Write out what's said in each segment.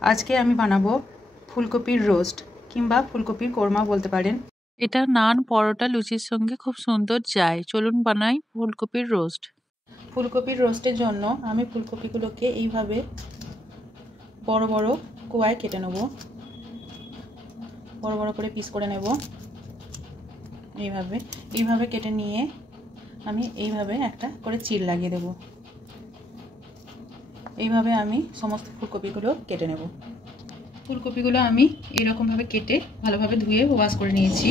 আজকে আমি বানাবো ফুলকপির রোস্ট কিংবা ফুলকপির কোরমা বলতে পারেন। এটা নান, পরোটা, লুচির সঙ্গে খুব সুন্দর যায়। চলুন বানাই ফুলকপির রোস্ট। ফুলকপির রোস্টের জন্য আমি ফুলকপিগুলোকে এইভাবে বড় বড় কোয়ায় কেটে নেব, বড় বড় করে পিস করে নেব। এইভাবে কেটে নিয়ে আমি এইভাবে একটা করে চিড় লাগিয়ে দেব। এইভাবে আমি সমস্ত ফুলকপিগুলো কেটে নেব। ফুলকপিগুলো আমি এরকমভাবে কেটে ভালোভাবে ধুয়ে ওয়াশ করে নিয়েছি।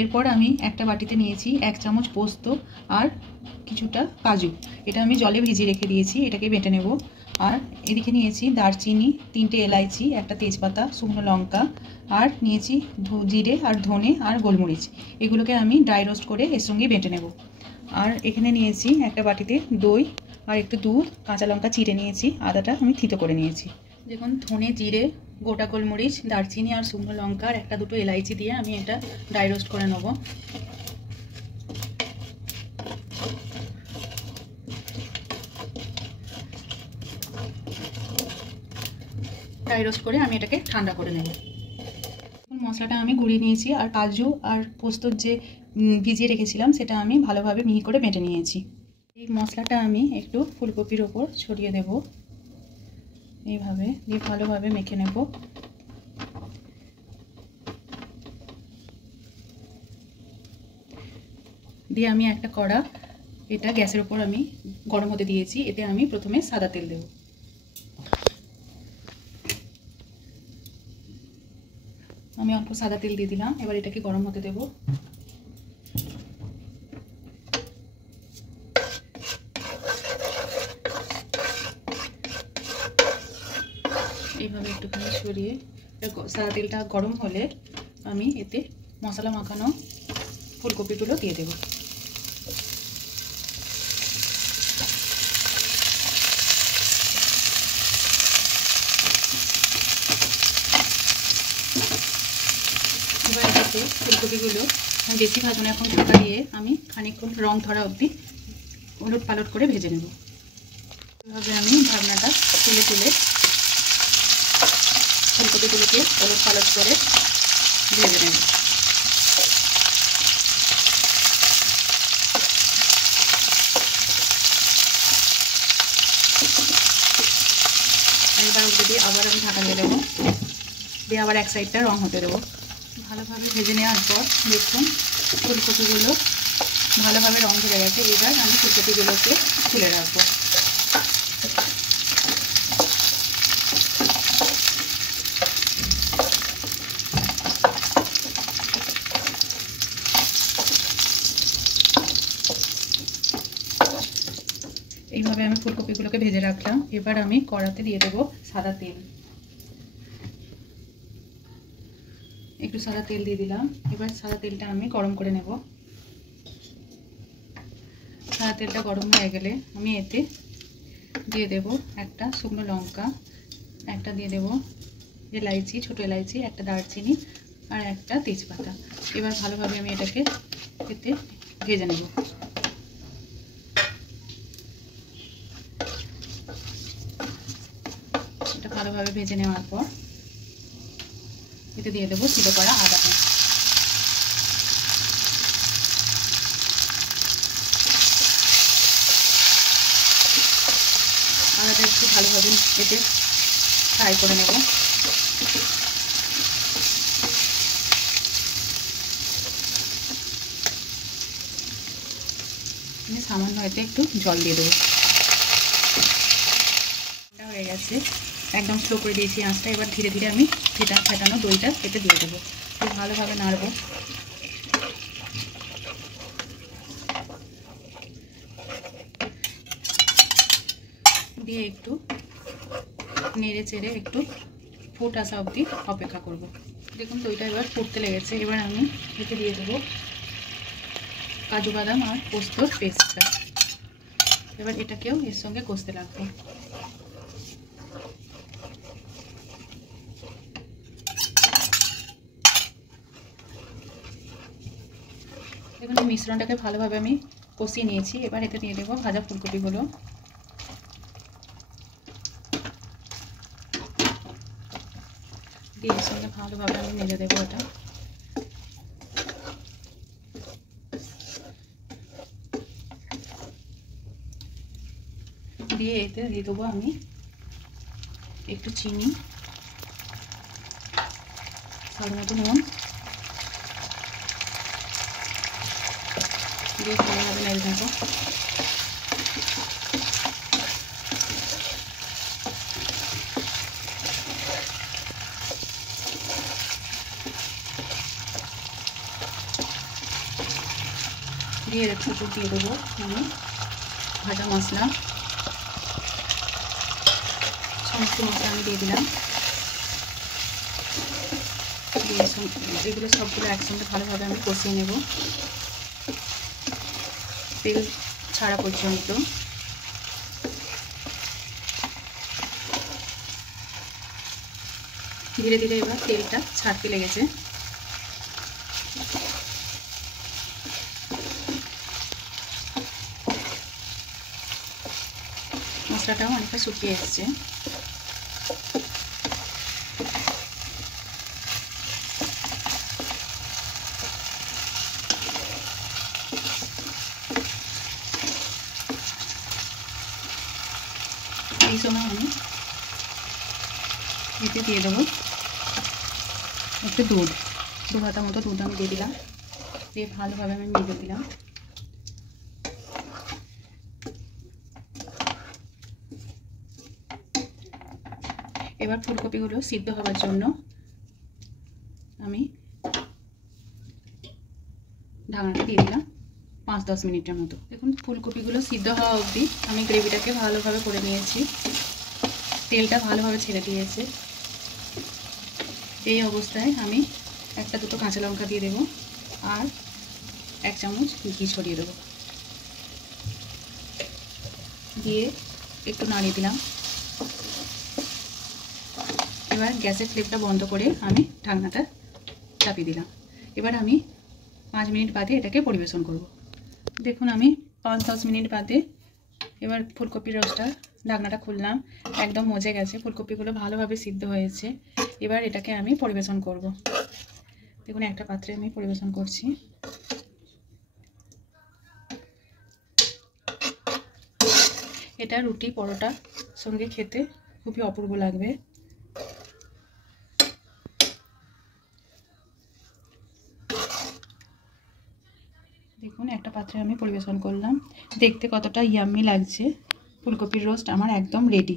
এরপর আমি একটা বাটিতে নিয়েছি 1 চামচ পোস্ত আর কিছুটা কাজু। এটা আমি জলে ভিজিয়ে রেখে দিয়েছি, এটাকে বেটে নেব। আর এদিকে নিয়েছি দারচিনি, 3টে এলাইচি, একটা তেজপাতা, শুকনো লঙ্কা, আর নিয়েছি জিরে আর ধনে আর গোলমরিচ। এগুলোকে আমি ড্রাই রোস্ট করে এর সঙ্গে বেটে নেব। আর এখানে নিয়েছি একটা বাটিতে দই আর একটু দুধ, কাঁচা লঙ্কা চিড়ে নিয়েছি, আদাটা আমি থিতো করে নিয়েছি। দেখুন ধনে, জিরে, গোটা গোলমরিচ, দারচিনি আর শুকনো লঙ্কা আর একটা দুটো এলাইচি দিয়ে আমি এটা ড্রাই রোস্ট করে নেব। ড্রাই রোস্ট করে আমি এটাকে ঠান্ডা করে নেব। মশলাটা আমি গুঁড়িয়ে নিয়েছি আর কাজু আর পোস্তর যে ভিজিয়ে রেখেছিলাম সেটা আমি ভালোভাবে মিহি করে বেটে নিয়েছি। এই মশলাটা আমি একটু ফুলকপির ওপর ছড়িয়ে দেব, এইভাবে দিয়ে ভালোভাবে মেখে নেব। দিয়ে আমি একটা কড়া এটা গ্যাসের ওপর আমি গরম হতে দিয়েছি। এতে আমি প্রথমে সাদা তেল দেব। আমি অল্প সাদা তেল দিয়ে দিলাম। এবার এটাকে গরম হতে দেব। এইভাবে একটুখানি সরিয়ে সাদা তেলটা গরম হলে আমি এতে মশলা মাখানো ফুলকপিগুলো দিয়ে দেব। এবার এটাতে ফুলকপিগুলো বেশি ভাজবো না, এখন ঢাকা দিয়ে আমি খানিকক্ষণ রং ধরা অবধি উলট পালট করে ভেজে নেব। এভাবে আমি ঢাকনাটা তুলে তুলে ফুলকপিগুলোকে উলট পালট করে ভেজে নেব। একবার উল্টে দিয়ে আবার আমি ঢাকা দিয়ে দেবো, দিয়ে আবার এক সাইডটা রং হতে দেবো। ভালোভাবে ভেজে নেওয়ার পর দেখুন ফুলকপিগুলো ভালোভাবে রং ধরে গেছে। এবার আমি ফুলকপিগুলোকে তুলে রাখবো। এইভাবে আমি ফুলকপিগুলোকে ভেজে রাখলাম। এবার আমি কড়াতে দিয়ে দেবো সাদা তেল। একটু সাদা তেল দিয়ে দিলাম। এবার সাদা তেলটা আমি গরম করে নেব। সাদা তেলটা গরম হয়ে গেলে আমি এতে দিয়ে দেব একটা শুকনো লঙ্কা, একটা দিয়ে দেব এলাইচি, ছোটো এলাইচি, একটা দারচিনি আর একটা তেজপাতা। এবার ভালোভাবে আমি এটাকে এতে ভেজে নেব। এটা ভালোভাবে ভেজে নেওয়ার পর এতে দিয়ে দেবো ছিলো করা আদাটা। আদাটা একটু ভালোভাবে এতে ফ্রাই করে নেব। আমি সামান্য এতে একটু জল দিয়ে দেবো। ঠান্ডা হয়ে গেছে, একদম স্লো করে দিয়েছি আঁচটা। এবার ধীরে ধীরে আমি ফেটানো দইটা এতে দিয়ে দেবো, ভালোভাবে নাড়বো। দিয়ে একটু নেড়ে চেড়ে একটু ফুট আসা অবধি অপেক্ষা করব। দেখুন দইটা এবার ফুটতে লেগেছে। এবার আমি এতে দিয়ে দেবো কাজু বাদাম আর পোস্তর পেস্টটা। এবার এটাকেও এর সঙ্গে কষতে লাগবো। দেখুন এই মিশ্রণটাকে ভালোভাবে আমি কষিয়ে নিয়েছি। এবার এতে দিয়ে দেবো ভাজা ফুলকপিগুলো। তেলের সঙ্গে ভালোভাবে আমি নেড়ে দেবো এটা। দিয়ে এতে দিয়ে দেবো আমি একটু চিনি, স্বাদ মতো নুন, দিয়ে ভালোভাবে নেড়ে দেবো। দিয়ে এর উপর দিয়ে দেবো আমি ভাজা মশলা, সমস্ত মশলা আমি দিয়ে দিলাম। দিয়ে এগুলো সবগুলো একসঙ্গে ভালোভাবে আমি কষিয়ে নেব তেল ছাড়া পর্যন্ত। ধীরে ধীরে এবার তেলটা ছাড়তে লেগেছে। মশলাটাও অনেকটা শুকিয়ে এসছে। এই সময় আমি এতে দিয়ে দেবো একটু দুধ, 2 হাতা মতো দুধ আমি দিয়ে দিলাম। দিয়ে ভালোভাবে আমি মেখে দিলাম। এবার ফুলকপিগুলো সিদ্ধ হওয়ার জন্য আমি ঢাকনাটা দিয়ে দিলাম 5-10 মিনিটের মতো। দেখুন ফুলকপিগুলো সিদ্ধ হওয়া অবধি আমি গ্রেভিটাকে ভালোভাবে করে নিয়েছি, তেলটা ভালোভাবে ছেড়ে দিয়েছে। এই অবস্থায় আমি 1-2 কাঁচা লঙ্কা দিয়ে দেবো আর 1 চামচ ঘি ছড়িয়ে দেবো। দিয়ে একটু নাড়িয়ে দিলাম। এবার গ্যাসের ফ্লেমটা বন্ধ করে আমি ঢাকনাটা চাপিয়ে দিলাম। এবার আমি 5 মিনিট বাদে এটাকে পরিবেশন করব। দেখুন আমি 5-10 মিনিট বাদে এবার ফুলকপির রসটা ঢাকনাটা খুললাম, একদম মজে গেছে, ফুলকপিগুলো ভালোভাবে সিদ্ধ হয়েছে। এবার এটাকে আমি পরিবেশন করব। দেখুন একটা পাত্রে আমি পরিবেশন করছি। এটা রুটি পরোটা সঙ্গে খেতে খুবই অপূর্ব লাগবে। দেখুন একটা পাত্রে আমি পরিবেশন করলাম, দেখতে কতটা ইয়াম্মি লাগছে। ফুলকপির রোস্ট আমার একদম রেডি।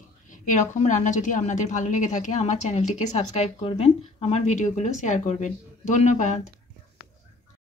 এরকম রান্না যদি আপনাদের ভালো লেগে থাকে আমার চ্যানেলটিকে সাবস্ক্রাইব করবেন, আমার ভিডিওগুলো শেয়ার করবেন। ধন্যবাদ।